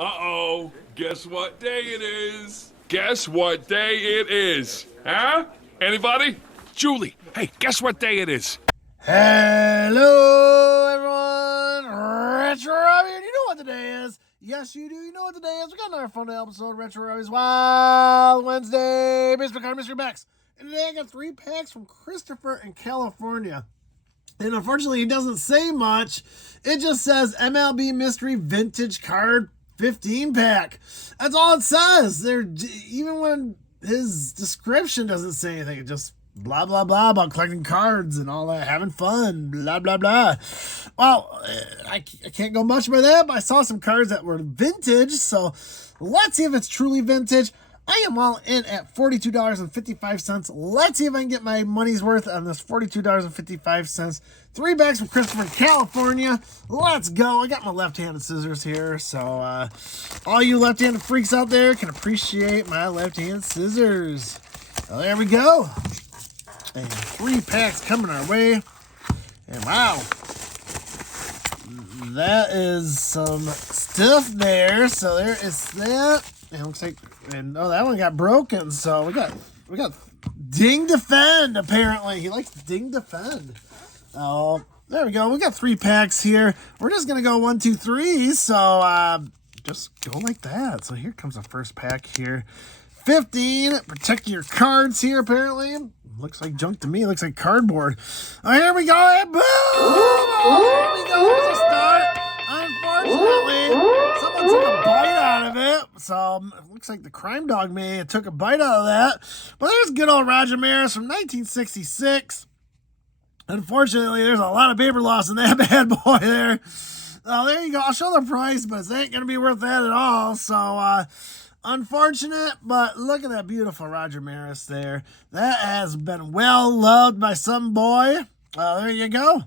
Uh-oh, guess what day it is? Guess what day it is? Huh? Anybody? Julie, hey, guess what day it is? Hello, everyone. Retro Robbie, and you know what today is. Yes, you do. You know what today is. We got another fun episode of Retro Robbie's Wild Wednesday Baseball Card Mystery Box. And today I got 3 packs from Christopher in California. And unfortunately, it doesn't say much. It just says MLB Mystery Vintage Card 15 pack. That's all it says. Even when his description doesn't say anything, it just blah, blah, blah about collecting cards and all that, having fun, blah, blah, blah. Well, I can't go much by that, but I saw some cards that were vintage, so let's see if it's truly vintage. I am all in at $42.55. Let's see if I can get my money's worth on this $42.55. 3 bags from Christopher in California. Let's go. I got my left-handed scissors here, so all you left-handed freaks out there can appreciate my left-handed scissors. Well, there we go. And 3 packs coming our way. And wow, that is some stuff there. So there is that. It looks like, and oh, that one got broken. So we got Ding Defend. Apparently, he likes Ding Defend. Oh, there we go. We got 3 packs here. We're just gonna go 1, 2, 3. So just go like that. So here comes the first pack here. 15. Protect your cards here. Apparently, looks like junk to me. It looks like cardboard. Oh, here we go. And boom! Oh, here we go. Here's a start. Unfortunately, someone took a bite out of it. So it looks like the crime dog may have took a bite out of that. But there's good old Roger Maris from 1966. Unfortunately, there's a lot of paper loss in that bad boy there. Oh, there you go. I'll show the price, but it ain't going to be worth that at all. So, unfortunate, but look at that beautiful Roger Maris there. That has been well loved by some boy. There you go.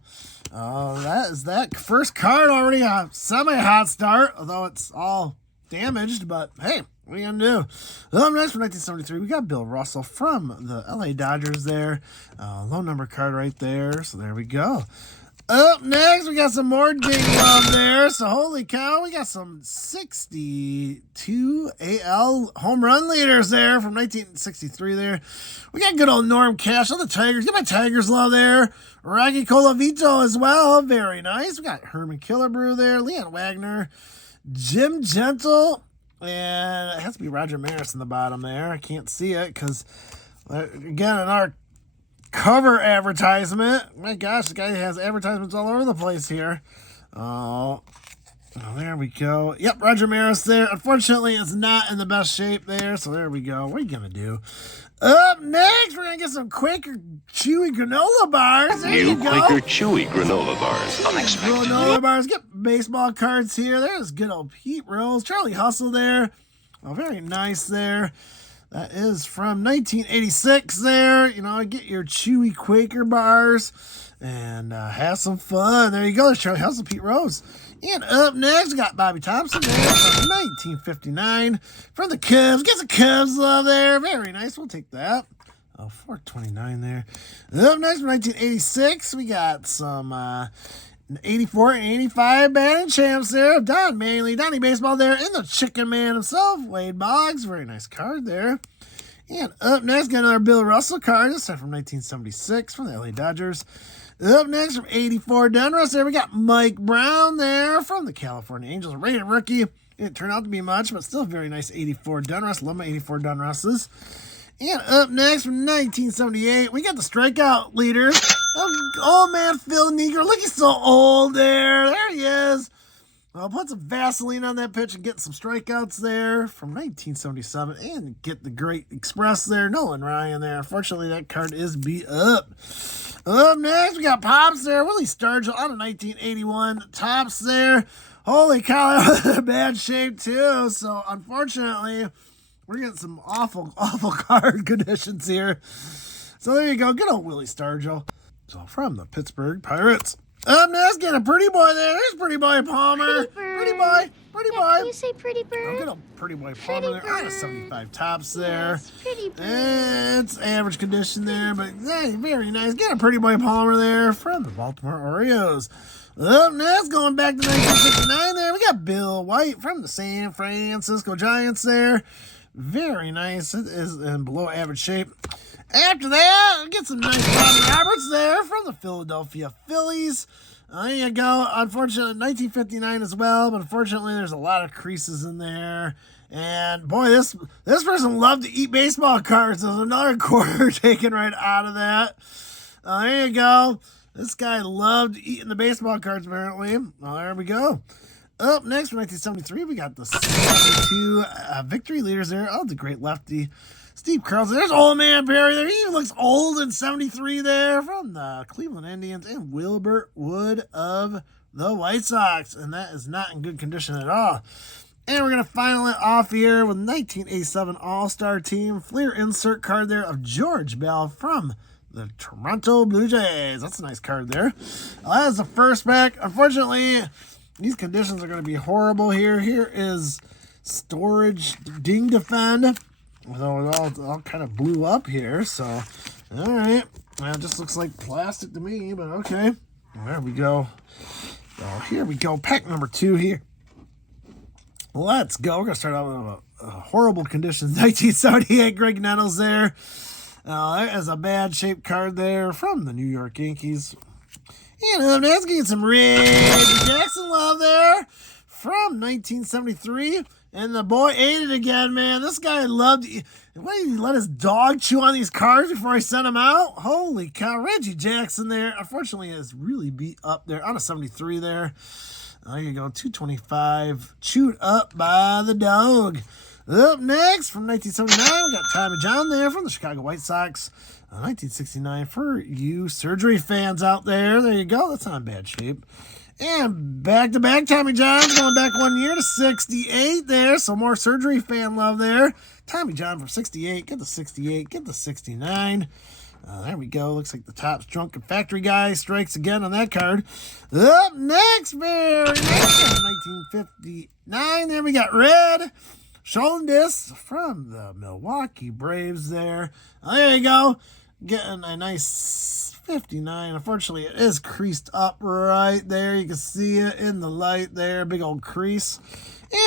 Oh, that is that first card already a semi-hot start, although it's all damaged, but hey, what are you going to do? Up next from 1973, we got Bill Russell from the LA Dodgers there. Low number card right there, so there we go. Up next, we got some more Ding Love there. So, holy cow, we got some 62 AL home run leaders there from 1963 there. We got good old Norm Cash on the Tigers. Get my Tigers love there. Rocky Colavito as well. Very nice. We got Herman Killebrew there. Leon Wagner. Jim Gentle. And it has to be Roger Maris in the bottom there. I can't see it because, again, in our cover advertisement. My gosh, the guy has advertisements all over the place here. Oh, there we go. Yep, Roger Maris there. Unfortunately, it's not in the best shape there, so there we go. What are you going to do? Up next, we're going to get some Quaker Chewy granola bars. There you go. Quaker Chewy granola bars. Unexpected. Granola bars. Get baseball cards here. There's good old Pete Rose. Charlie Hustle there. Oh, very nice there. That is from 1986 there. You know, get your Chewy Quaker bars and have some fun. There you go. There's Charlie Hustle, Pete Rose. And up next, we got Bobby Thompson there from 1959 from the Cubs. Get some Cubs love there. Very nice. We'll take that. Oh, 429 there. Up next, from 1986, we got some 84 and 85 batting champs there. Don Manley, Donnie Baseball there, and the Chicken Man himself, Wade Boggs. Very nice card there. And up next, got another Bill Russell card. This time from 1976 from the LA Dodgers. Up next, from 84 Donruss there, we got Mike Brown there from the California Angels. Rated rookie. Didn't turn out to be much, but still very nice 84 Donruss. Love my 84 Donrusses. And up next from 1978, we got the strikeout leader. Old man Phil Negro. Look, he's so old there. There he is. I'll put some Vaseline on that pitch and get some strikeouts there from 1977. And get the great Express there. Nolan Ryan there. Unfortunately, that card is beat up. Up next, we got Pops there. Willie Stargell out of 1981. Tops there. Holy cow, that was in bad shape too. So, unfortunately, we're getting some awful card conditions here. So there you go. Good old Willie Stargell. So from the Pittsburgh Pirates. Up next, get a pretty boy there. There's pretty boy Palmer. Pretty Pretty Yeah, boy. can you say pretty Oh, bird? good old Pretty Boy Palmer there. Out of bird. 75 tops there. Yes, pretty bird. It's average condition there, but hey, very nice. Get a Pretty Boy Palmer there from the Baltimore Orioles. Up next, going back to 1969 there, we got Bill White from the San Francisco Giants there. Very nice. It is in below average shape. After that, we get some nice Robbie Roberts there from the Philadelphia Phillies. There you go. Unfortunately, 1959 as well, but unfortunately, there's a lot of creases in there. And boy, this person loved to eat baseball cards. There's another quarter taken right out of that. There you go. This guy loved eating the baseball cards, apparently. Well, there we go. Up next, from 1973, we got the 72 victory leaders there. Oh, the great lefty, Steve Carlson. There's Old Man Barry there. He even looks old in 73 there from the Cleveland Indians. And Wilbert Wood of the White Sox. And that is not in good condition at all. And we're going to final it off here with 1987 All-Star Team. Fleer insert card there of George Bell from the Toronto Blue Jays. That's a nice card there. That is the first pack. Unfortunately, these conditions are going to be horrible here. Here is Storage Ding Defend. Although it all kind of blew up here. So, all right. Well, it just looks like plastic to me, but okay. There we go. Oh, here we go. Pack number 2 here. Let's go. We're going to start out with a horrible conditions. 1978 Greg Nettles there. There is a bad shaped card there from the New York Yankees. And let's get some Reggie Jackson love there from 1973. And the boy ate it again, man. This guy loved it. Why did he let his dog chew on these cards before I sent him out? Holy cow. Reggie Jackson there. Unfortunately, is really beat up there. Out of 73 there. There you go. 225. Chewed up by the dog. Up next, from 1979, we got Tommy John there from the Chicago White Sox. 1969 for you surgery fans out there. There you go. That's not in bad shape. And back-to-back Tommy John's going back 1 year to 68 there. So more surgery fan love there. Tommy John from 68. Get the 68. Get the 69. There we go. Looks like the Topps Drunken Factory guy strikes again on that card. Up next, very nice. 1959. There we got red. Showing this from the Milwaukee Braves there. There you go. Getting a nice 59. Unfortunately, it is creased up right there. You can see it in the light there. Big old crease.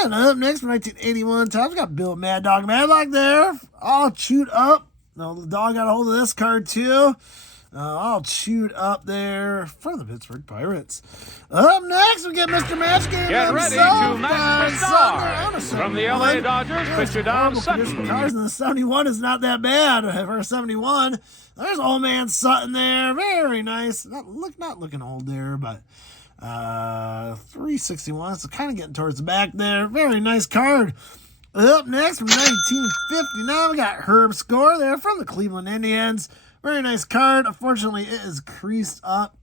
And up next from 1981, Topps got Bill Mad Dog Madlock there. All chewed up. No, the dog got a hold of this card too. All chewed up there from the Pittsburgh Pirates. Up next, we get Mr. Match Game. Get ready to match the stars. From the LA Dodgers, pitcher Don Sutton. Cars in the 71 is not that bad for a 71. There's Old Man Sutton there. Very nice. Not looking old there, but 361. So kind of getting towards the back there. Very nice card. Up next from 1959, we got Herb Score there from the Cleveland Indians. Very nice card. Unfortunately, it is creased up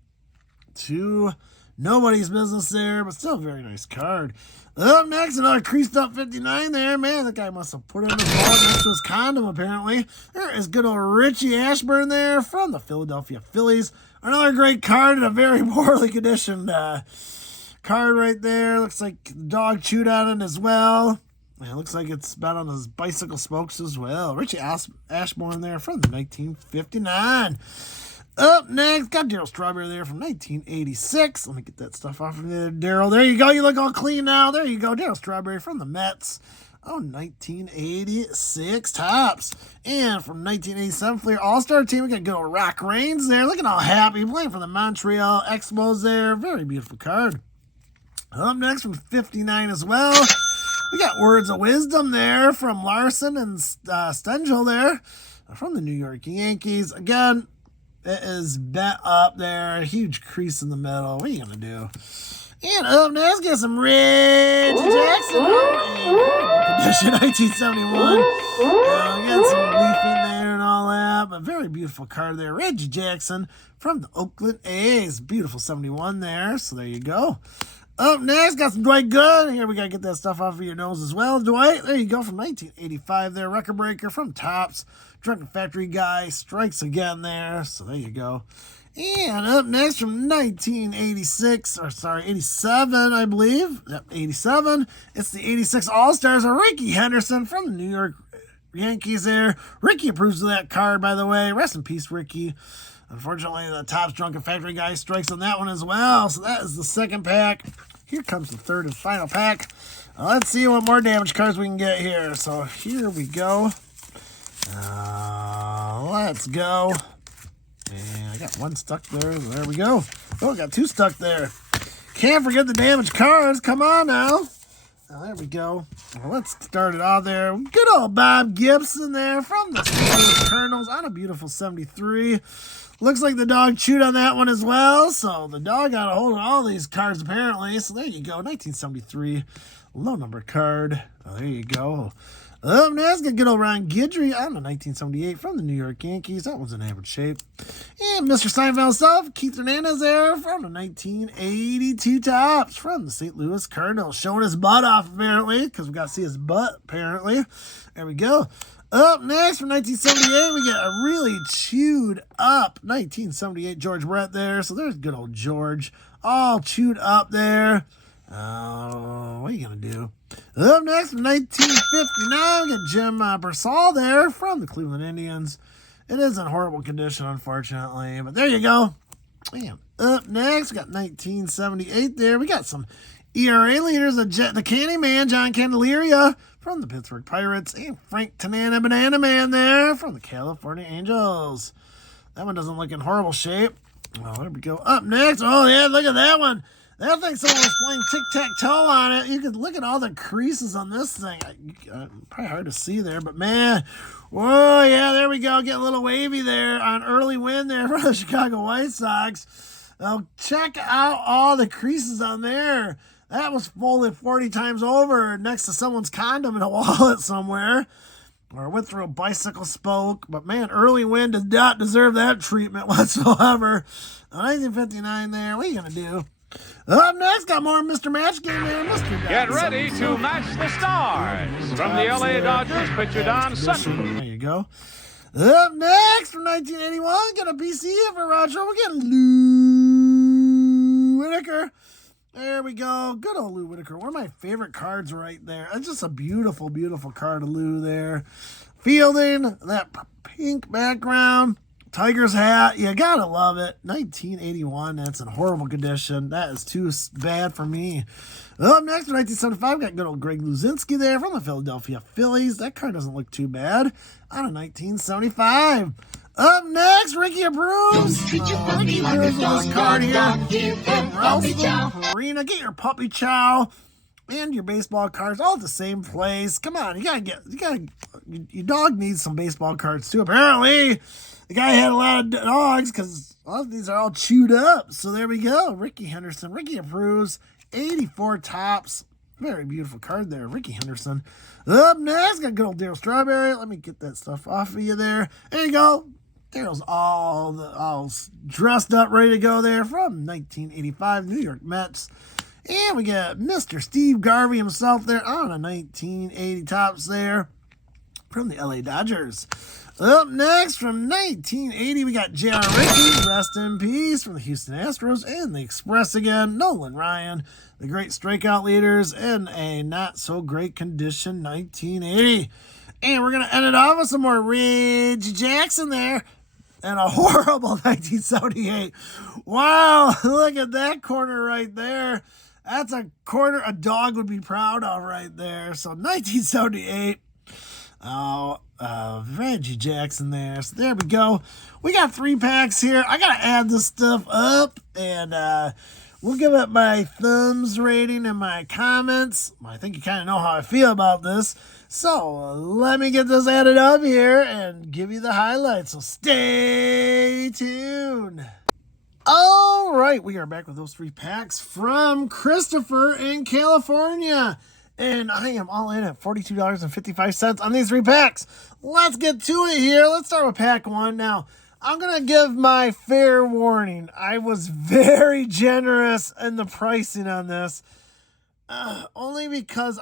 to nobody's business there, but still a very nice card. Up next, another creased up 59 there. Man, that guy must have put in his ball next to his condom, apparently. There is good old Richie Ashburn there from the Philadelphia Phillies. Another great card in a very poorly conditioned card right there. Looks like the dog chewed on it as well. It looks like it's been on his bicycle spokes as well. Richie Ashburn there from 1959. Up next, got Darryl Strawberry there from 1986. Let me get that stuff off of there, Darryl. There you go. You look all clean now. There you go. Darryl Strawberry from the Mets. 1986 Topps. And from 1987 Fleer All-Star Team, we got good old Rock Reigns there. Looking all happy. Playing for the Montreal Expos there. Very beautiful card. Up next from 59 as well. We got Words of Wisdom there from Larson and Stengel there from the New York Yankees. Again, it is bent up there. A huge crease in the middle. What are you going to do? And up next, get some Reggie Jackson. Condition 1971. Got some leaf in there and all that. But very beautiful card there. Reggie Jackson from the Oakland A's. Beautiful 71 there. So there you go. Up next, got some Dwight Good. Here we got to get that stuff off of your nose as well, Dwight. There you go, from 1985 there. Record breaker from Topps. Drunken Factory guy strikes again there. So there you go. And up next from 1986, or sorry, 87, I believe. Yep, 87. It's the 86 All-Stars of Rickey Henderson from the New York Yankees there. Rickey approves of that card, by the way. Rest in peace, Rickey. Unfortunately, the Topps Drunken Factory guy strikes on that one as well. So that is the second pack. Here comes the third and final pack. Let's see what more damage cards we can get here. So here we go. Let's go. And I got one stuck there. There we go. Oh, got two stuck there. Can't forget the damaged cards. Come on now. There we go. Well, let's start it off there. Good old Bob Gibson there from the St. Louis Cardinals on a beautiful 73. Looks like the dog chewed on that one as well. So the dog got a hold of all these cards apparently. So there you go. 1973. Low number card. Oh, there you go. Up next, got good old Ron Guidry on the 1978 from the New York Yankees. That one's in average shape. And Mr. Seinfeld himself, Keith Hernandez there from the 1982 Topps from the St. Louis Cardinals. Showing his butt off, apparently, because we got to see his butt, apparently. There we go. Up next, from 1978, we get a really chewed up 1978 George Brett there. So there's good old George. All chewed up there. What are you going to do? Up next, from 1959, we got Jim Bersall there from the Cleveland Indians. It is in horrible condition, unfortunately, but there you go. And up next, we got 1978 there. We got some ERA leaders, the Candyman, John Candelaria from the Pittsburgh Pirates, and Frank Tanana Banana Man there from the California Angels. That one doesn't look in horrible shape. Oh, there we go. Up next, oh yeah, look at that one. That thing, someone was playing tic-tac-toe on it. You could look at all the creases on this thing. Probably hard to see there, but man. Whoa, yeah, there we go. Getting a little wavy there on early win there for the Chicago White Sox. Now, check out all the creases on there. That was folded 40 times over next to someone's condom in a wallet somewhere. Or went through a bicycle spoke. But man, early win does not deserve that treatment whatsoever. 1959 there. What are you going to do? Up next, got more Mr. Match Game there. Mr. Get ready to match the stars. From the LA Dodgers, pitcher Don Sutton. There you go. Up next, from 1981, got a BC for Roger. We're getting Lou Whitaker. There we go. Good old Lou Whitaker. One of my favorite cards right there. It's just a beautiful, beautiful card of Lou there. Fielding, that pink background. Tiger's hat, you gotta love it. 1981, that's in horrible condition. That is too bad for me. Up next, in 1975, got good old Greg Luzinski there from the Philadelphia Phillies. That card doesn't look too bad. On a 1975. Up next, Ricky approves. Ricky approves of this card here. Arena, get your puppy chow and your baseball cards all at the same place. Come on, your dog needs some baseball cards too, apparently. The guy had a lot of dogs because a lot of these are all chewed up. So there we go. Rickey Henderson. Ricky approves. 84 Topps. Very beautiful card there. Rickey Henderson. Up next, got good old Darryl Strawberry. Let me get that stuff off of you there. There you go. Darryl's all dressed up, ready to go there from 1985 New York Mets. And we got Mr. Steve Garvey himself there on a 1980 Topps there from the LA Dodgers. Up next, from 1980, we got J.R. Rickey, rest in peace, from the Houston Astros, and the Express again, Nolan Ryan, the great strikeout leaders, in a not-so-great condition, 1980. And we're going to end it off with some more Reggie Jackson there, and a horrible 1978. Wow, look at that corner right there. That's a corner a dog would be proud of right there. So 1978. Reggie Jackson there. So there we go. We got 3 packs here. I gotta add this stuff up, and we'll give it my thumbs rating and my comments. I think you kind of know how I feel about this. So let me get this added up here and give you the highlights. So stay tuned. All right, we are back with those 3 packs from Christopher in California. And I am all in at $42.55 on these 3 packs. Let's get to it here. Let's start with pack 1. Now, I'm going to give my fair warning. I was very generous in the pricing on this. Only because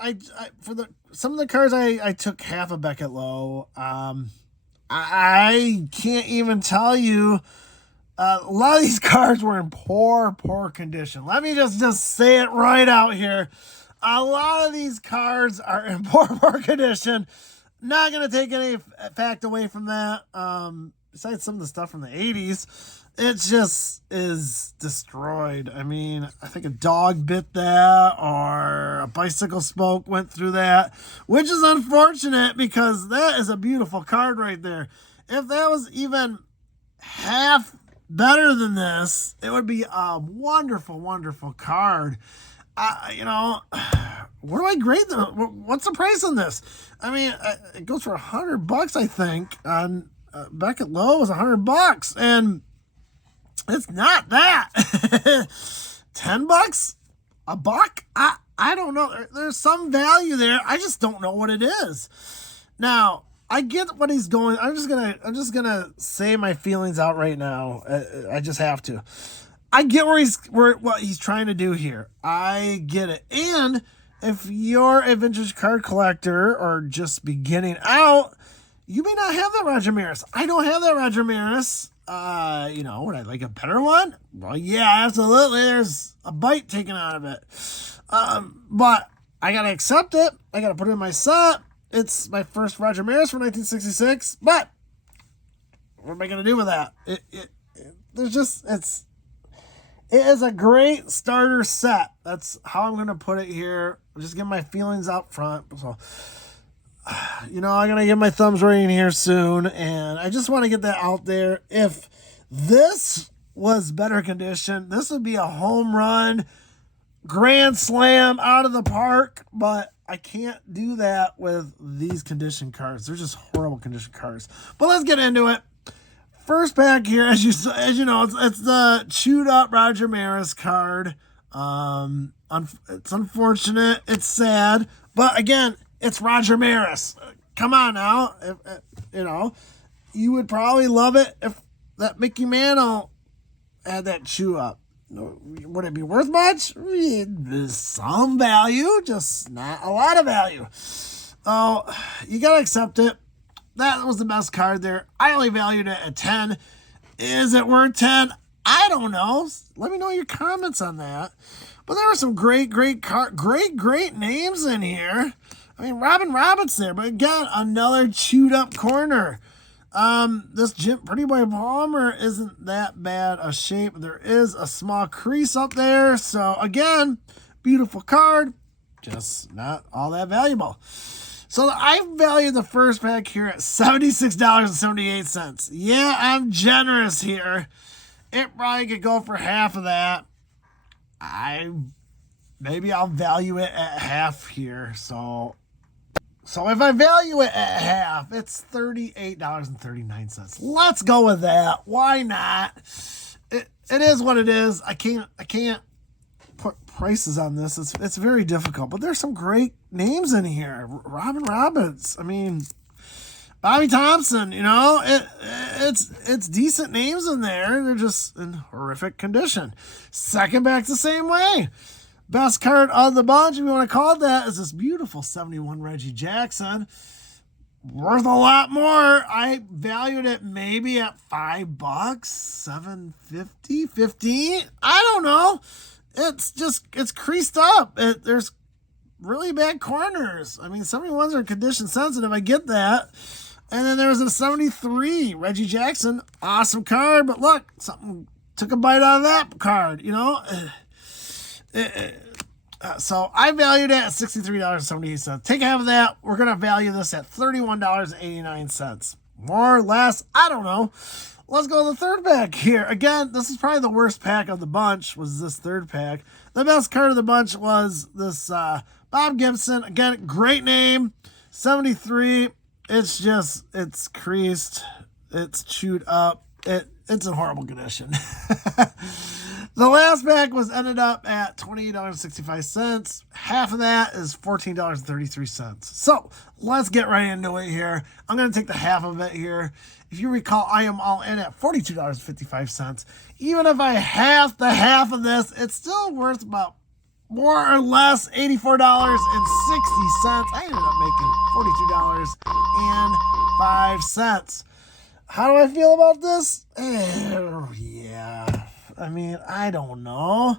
some of the cards I took half a Beckett low. I can't even tell you A lot of these cards were in poor condition. Let me just say it right out here. A lot of these cards are in poor condition. Not going to take any fact away from that. Besides some of the stuff from the 80s, it just is destroyed. I mean, I think a dog bit that or a bicycle spoke went through that, which is unfortunate because that is a beautiful card right there. If that was even half better than this, it would be a wonderful card. Where do I grade them? What's the price on this? I mean, it goes for $100, I think. On back at low was $100, and it's not that. $10, a buck. I don't know. There's some value there. I just don't know what it is. Now, I get what he's going. I'm just gonna say my feelings out right now. I just have to. I get what he's trying to do here. I get it. And if you're a vintage card collector or just beginning out, you may not have that Roger Maris. I don't have that Roger Maris. Would I like a better one? Well, yeah, absolutely. There's a bite taken out of it. But I gotta accept it. I gotta put it in my set. It's my first Roger Maris from 1966. But what am I gonna do with that? It is a great starter set. That's how I'm going to put it here. I'll just get my feelings out front. So, I'm going to get my thumbs rating here soon. And I just want to get that out there. If this was better condition, this would be a home run, grand slam out of the park. But I can't do that with these condition cards. They're just horrible condition cards. But let's get into it. First pack here, as you know, it's the chewed up Roger Maris card. It's unfortunate, it's sad, but again, it's Roger Maris. Come on now, you would probably love it if that Mickey Mantle had that chew up. Would it be worth much? There's some value, just not a lot of value. Oh, you gotta accept it. That was the best card there. I only valued it at 10. Is it worth 10? I don't know. Let me know your comments on that. But there were some great names in here. I mean, Robin Roberts there, but again, another chewed up corner. This Pretty Boy Palmer isn't that bad a shape. There is a small crease up there. So again, beautiful card, just not all that valuable. So I value the first pack here at $76.78. Yeah, I'm generous here. It probably could go for half of that. Maybe I'll value it at half here. So if I value it at half, it's $38.39. Let's go with that. Why not? It is what it is. I can't put prices on this. It's very difficult, but there's some great names in here. Robin Roberts, I mean, Bobby Thompson, it's decent names in there. They're just in horrific condition. Second back's the same way. Best card of the bunch, if you want to call it that, is this beautiful 71 Reggie Jackson. Worth a lot more. I valued it maybe at $5, $7.50, $15. I don't know. It's creased up. There's really bad corners. I mean, 71s are condition sensitive. I get that. And then there was a 73 Reggie Jackson. Awesome card. But look, something took a bite out of that card, So I valued it at $63.78. Take half of that. We're going to value this at $31.89. More or less. I don't know. Let's go to the third pack here. Again, this is probably the worst pack of the bunch, was this third pack. The best card of the bunch was this Bob Gibson. Again, great name. 73. It's creased. It's chewed up. It's in horrible condition. The last pack ended up at $28.65. Half of that is $14.33. So let's get right into it here. I'm going to take the half of it here. If you recall, I am all in at $42.55. Even if I half the half of this, it's still worth about more or less $84.60. I ended up making $42.05. How do I feel about this? Yeah. I mean, I don't know.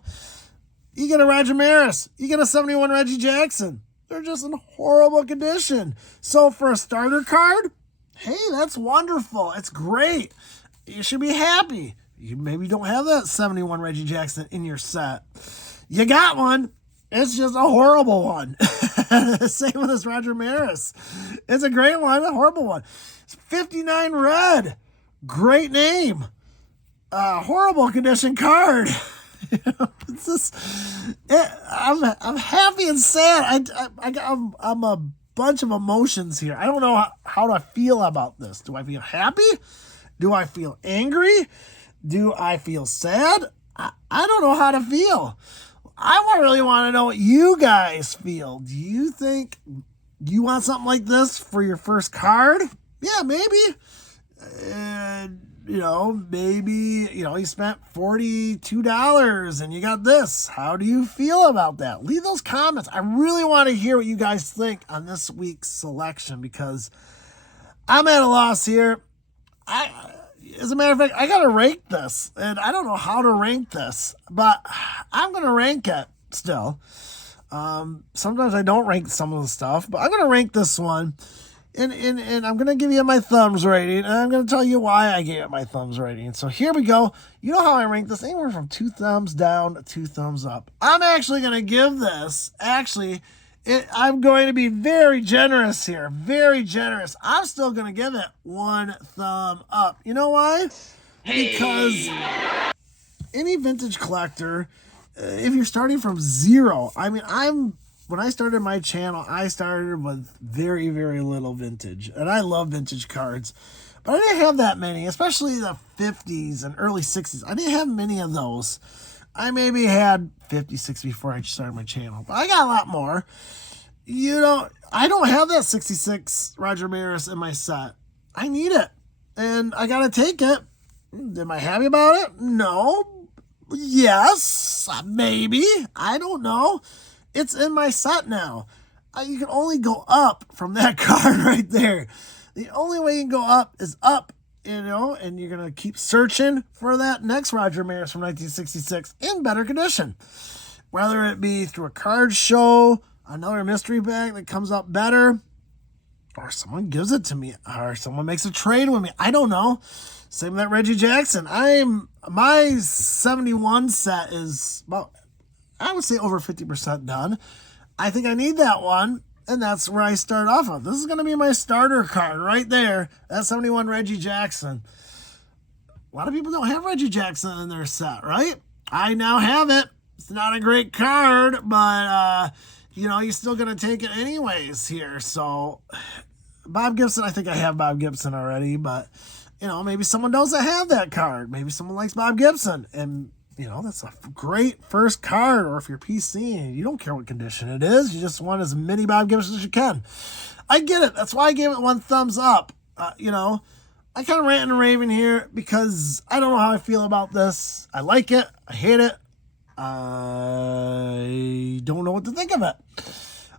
You get a Roger Maris. You get a 71 Reggie Jackson. They're just in horrible condition. So for a starter card, hey, that's wonderful. It's great. You should be happy. You maybe don't have that 71 Reggie Jackson in your set. You got one. It's just a horrible one. Same with this Roger Maris. It's a great one, a horrible one. It's 59 red. Great name. Horrible condition card. It's just, I'm happy and sad. I'm a bunch of emotions here. I don't know how to feel about this. Do I feel happy? Do I feel angry? Do I feel sad? I don't know how to feel. I really want to know what you guys feel. Do you think you want something like this for your first card? Yeah, maybe. Maybe you spent $42 and you got this. How do you feel about that? Leave those comments. I really want to hear what you guys think on this week's selection because I'm at a loss here. As a matter of fact, I got to rank this, and I don't know how to rank this, but I'm going to rank it still. Sometimes I don't rank some of the stuff, but I'm going to rank this one, and I'm going to give you my thumbs rating, and I'm going to tell you why I gave it my thumbs rating. So here we go. You know how I rank this? Anywhere from 2 thumbs down to 2 thumbs up. I'm actually going to give this, I'm going to be very generous here. Very generous. I'm still going to give it 1 thumb up. You know why? Because any vintage collector, if you're starting from zero, I mean, when I started my channel, I started with very, very little vintage. And I love vintage cards. But I didn't have that many, especially the 50s and early 60s. I didn't have many of those. I maybe had 50, 60 before I started my channel, but I got a lot more. I don't have that 66 Roger Maris in my set. I need it, and I gotta take it. Am I happy about it? No. Yes, maybe. I don't know. It's in my set now. You can only go up from that card right there. The only way you can go up is up. And you're going to keep searching for that next Roger Maris from 1966 in better condition. Whether it be through a card show, another mystery bag that comes up better, or someone gives it to me, or someone makes a trade with me. I don't know. Same with that Reggie Jackson. My 71 set is about, I would say, over 50% done. I think I need that one. And that's where I start off with. This is going to be my starter card right there. That's 71 Reggie Jackson. A lot of people don't have Reggie Jackson in their set, right? I now have it. It's not a great card, but, you're still going to take it anyways here. So, Bob Gibson, I think I have Bob Gibson already, but, maybe someone doesn't have that card. Maybe someone likes Bob Gibson, and that's a great first card. Or if you're PC and you don't care what condition it is, you just want as many Bob Gibsons as you can. I get it. That's why I gave it 1 thumbs up. I kind of rant and raving here because I don't know how I feel about this. I like it. I hate it. I don't know what to think of it.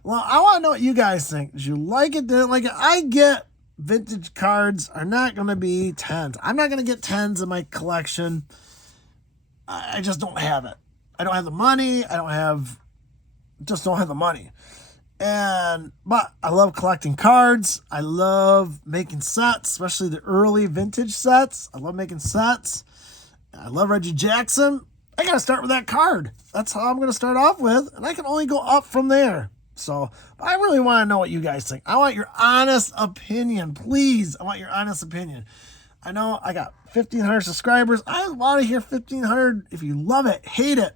Well, I want to know what you guys think. Did you like it? Didn't like it? I get vintage cards are not going to be 10s. I'm not going to get 10s in my collection. I just don't have it. I don't have the money. Just don't have the money. But I love collecting cards. I love making sets, especially the early vintage sets. I love making sets. I love Reggie Jackson. I got to start with that card. That's how I'm going to start off with, and I can only go up from there. So I really want to know what you guys think. I want your honest opinion, please. I want your honest opinion. I know I got 1,500 subscribers. I want to hear 1,500 if you love it, hate it.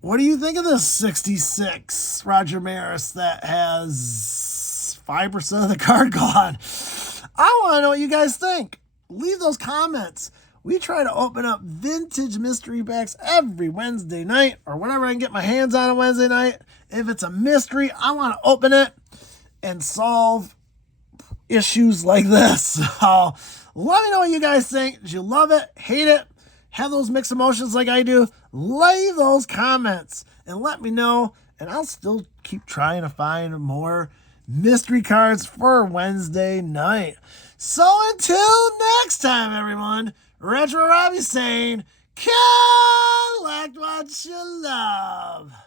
What do you think of this 66 Roger Maris that has 5% of the card gone? I want to know what you guys think. Leave those comments. We try to open up vintage mystery packs every Wednesday night or whenever I can get my hands on a Wednesday night. If it's a mystery, I want to open it and solve issues like this. So let me know what you guys think. Did you love it? Hate it? Have those mixed emotions like I do? Leave those comments and let me know. And I'll still keep trying to find more mystery cards for Wednesday night. So until next time, everyone, Retro Robbie saying, collect what you love.